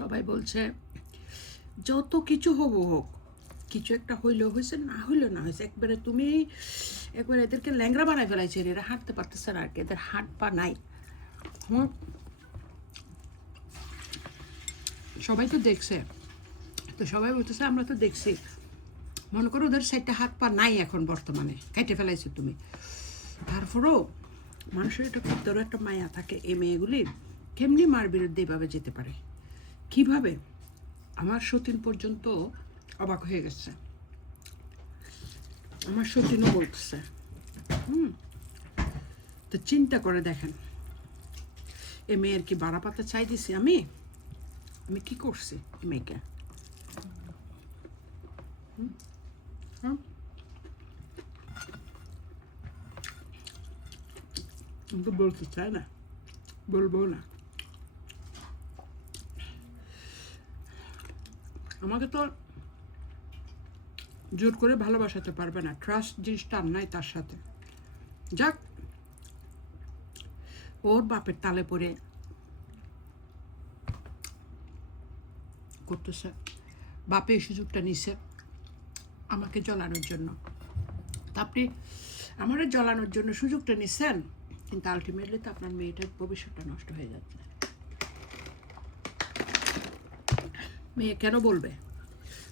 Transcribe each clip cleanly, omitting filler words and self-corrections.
সবাই বলছে যত কিছু হোক কিছু একটা হইলেও হয়েছে, না হইলেও না হয়েছে, একবারে এদেরকে ল্যাংড়া বানায় ফেলাইছে, এরা হাঁটতে পারতেছে না আর কি, এদের হাত পা নাই। সবাই তো দেখছে, তো সবাই বলতেছে আমরা তো দেখছি, মনে করো ওদের সাইডটা হাত পা নাই এখন বর্তমানে, কেটে ফেলাইছো তুমি, তারপরেও মানুষের এটা ভিতরে একটা মায়া থাকে, এই মেয়েগুলি কেমনি মার বিরুদ্ধে এভাবে যেতে পারে, কিভাবে? আমার সতীন পর্যন্ত অবাক হয়ে গেছে, আমার সতীনও বলতেছে। তো চিন্তা করে দেখেন, এ মেয়ের কি বাড়া পাতা চাই দিছি আমি কি করছি এ মেয়েকে? আমি তো বলতে চাই না, বলবো না। আমাকে তো জোর করে ভালোবাসাতে পারবে না, ট্রাস্ট জিনিসটা আর নাই তার সাথে। যাক, ওর বাপের তালে পড়ে করতেছে, বাপে এই সুযোগটা নিছে আমাকে জ্বলানোর জন্য। তা আপনি আমারও জ্বলানোর জন্য সুযোগটা নিচ্ছেন, কিন্তু আলটিমেটলি তো আপনার মেয়েটার ভবিষ্যৎটা নষ্ট হয়ে যাচ্ছে। মেয়ে কেন বলবে?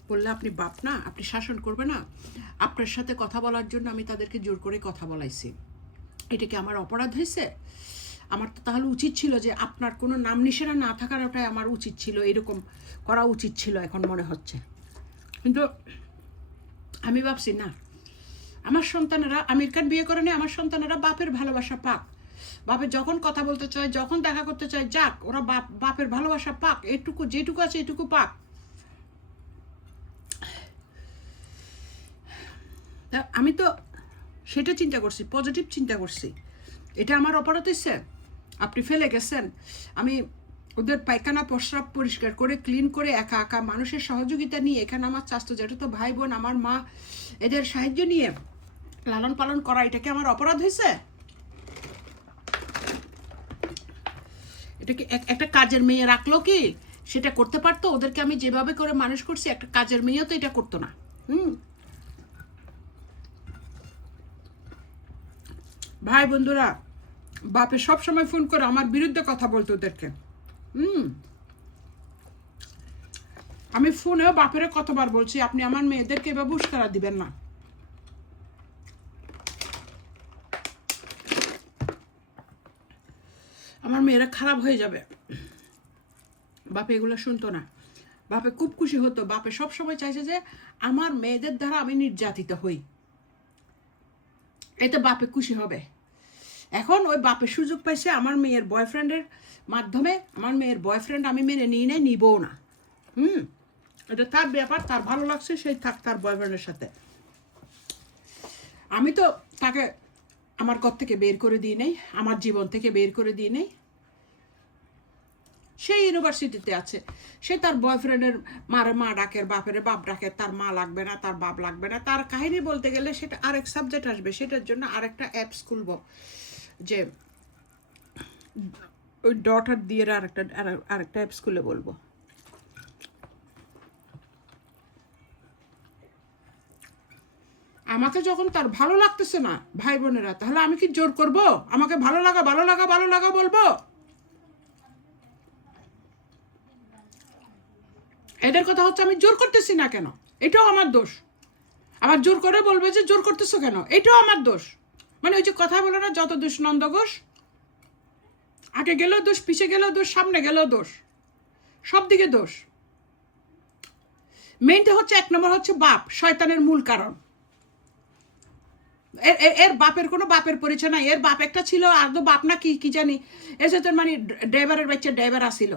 বললে আপনি বাপ না, আপনি শাসন করবে না? আপনার সাথে কথা বলার জন্য আমি তাদেরকে জোর করে কথা বলাইছি, এটা কি আমার অপরাধ হয়েছে? আমার তো তাহলে উচিত ছিল যে আপনার কোনো নাম নিশানা না থাকাটাই আমার উচিত ছিল, এরকম করা উচিত ছিল এখন মনে হচ্ছে। কিন্তু আমি ভাবছি না, আমার সন্তানেরা, আমির খান বিয়ে করে নেই, আমার সন্তানেরা বাপের ভালোবাসা পাক, বাপের যখন কথা বলতে চায়, যখন দেখা করতে চায়, যাক, ওরা বাপের ভালোবাসা পাক, এটুকু যেটুকু আছে এটুকু পাক। আমি তো সেটা চিন্তা করছি, পজিটিভ চিন্তা করছি। এটা আমার অপরাধ হয়েছে? আপনি ফেলে গেছেন, আমি ওদের পায়খানা প্রস্রাব পরিষ্কার করে ক্লিন করে একা একা মানুষের সহযোগিতা নিয়ে, এখানে আমার চাচতো যেটা তো ভাই বোন, আমার মা, এদের সাহায্য নিয়ে লালন পালন করা, এটা কি আমার অপরাধ হয়েছে? এটা কি একটা কাজের মেয়ে রাখলো কি সেটা করতে পারতো? ওদেরকে আমি যেভাবে করে মানুষ করছি, একটা কাজের মেয়েও তো এটা করতো না। ভাই বন্ধুরা, বাপে সব সময় ফোন করে আমার বিরুদ্ধে কথা বলতো ওদেরকে। আমি ফোনেও বাপের কতবার বলছি, আপনি আমার মেয়েদেরকে এভাবে উস্কারা দিবেন না। আমার মেয়েরা খারাপ হয়ে যাবে। বাপে এগুলো শুনতো না, বাপে খুব খুশি হতো, বাপে সবসময় চাইছে যে আমার মেয়েদের দ্বারা আমি নির্যাতিত হই, এতে বাপে খুশি হবে। এখন ওই বাপের সুযোগ পাইছে আমার মেয়ের বয়ফ্রেন্ডের মাধ্যমে, আমার মেয়ের বয়ফ্রেন্ড আমি মেনে নিই নাই, নিবও না। এটা তার ব্যাপার, তার ভালো লাগছে সেই থাক তার বয়ফ্রেন্ডের সাথে। আমি তো তাকে আমার ঘর থেকে বের করে দিই নেই, আমার জীবন থেকে বের করে দিই নেই। সেই ইউনিভার্সিটিতে আছে, সে তার বয়ফ্রেন্ডের মারে মা ডাকের, বাপের বাপ ডাকে, তার মা লাগবে না, তার বাপ লাগবে না, তার কাহিনী বলতে গেলে সেটা আরেক সাবজেক্ট আসবে, সেটার জন্য আরেকটা অ্যাপস খুলবো, যে ওই ডটার দিয়ে আরেকটা অ্যাপস খুলে বলবো। আমাকে যখন তার ভালো লাগতেছে না ভাই বোনেরা, তাহলে আমি কি জোর করব? আমাকে ভালো লাগা ভালো লাগা ভালো লাগা বলবো? এদের কথা হচ্ছে আমি জোর করতেছি না কেন, এটাও আমার দোষ। আবার জোর করে বলবে যে জোর করতেছো কেন, এটাও আমার দোষ। মানে ওই যে কথা বলে না, যত দোষ নন্দ ঘোষ, আগে গেলেও দোষ, পিছে গেলেও দোষ, সামনে গেলেও দোষ, সব দিকে দোষ। মেইনটা হচ্ছে, এক নম্বর হচ্ছে বাপ, শয়তানের মূল কারণ। এর বাপের কোনো বাপের পরিচয় নাই, এর বাপ একটা ছিল, আর তো বাপ না কি কি জানি, এসে তোর মানে ড্রাইভারের বাচ্চা ড্রাইভার আসিল,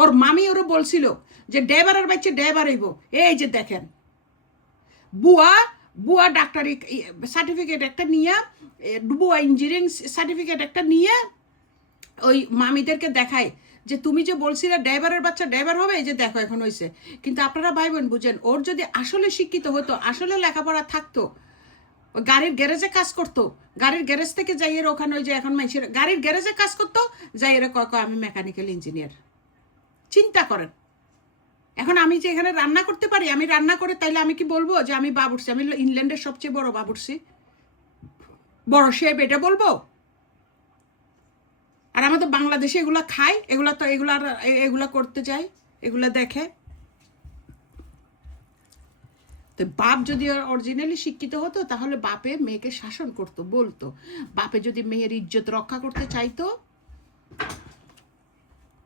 ওর মামি ওরও বলছিল যে ড্রাইভারের বাচ্চা ড্রাইভার হইব। এই যে দেখেন, বুয়া বুয়া ডাক্তারি সার্টিফিকেট একটা নিয়ে, বুয়া ইঞ্জিনিয়ারিং সার্টিফিকেট একটা নিয়ে ওই মামিদেরকে দেখায় যে তুমি যে বলছিলে ড্রাইভারের বাচ্চা ড্রাইভার হবে, এই যে দেখো এখন হয়েছে। কিন্তু আপনারা ভাই বোন বুঝেন, ওর যদি আসলে শিক্ষিত হতো, আসলে লেখাপড়া থাকতো, গাড়ির গ্যারেজে কাজ করতো, গাড়ির গ্যারেজ থেকে যাইয়ের ওখানে ওই যে এখন মানুষের গাড়ির গ্যারেজে কাজ করতো, যাইয়ের কয় আমি মেকানিক্যাল ইঞ্জিনিয়ার। চিন্তা করেন, এখন আমি যে এখানে রান্না করতে পারি, আমি রান্না করে তাইলে আমি কি বলবো যে আমি বাবুর্চি, আমি ইংল্যান্ডের সবচেয়ে বড় বাবুর্চি, বড় শেফ, এটা বলবো? আর আমাদের বাংলাদেশে এগুলা খায়, এগুলা তো এগুলা করতে চাই, এগুলা দেখে। তো বাপ যদি অরিজিনালি শিক্ষিত হতো তাহলে বাপে মেয়েকে শাসন করতো, বলতো। বাপে যদি মেয়ের ইজ্জত রক্ষা করতে চাইতো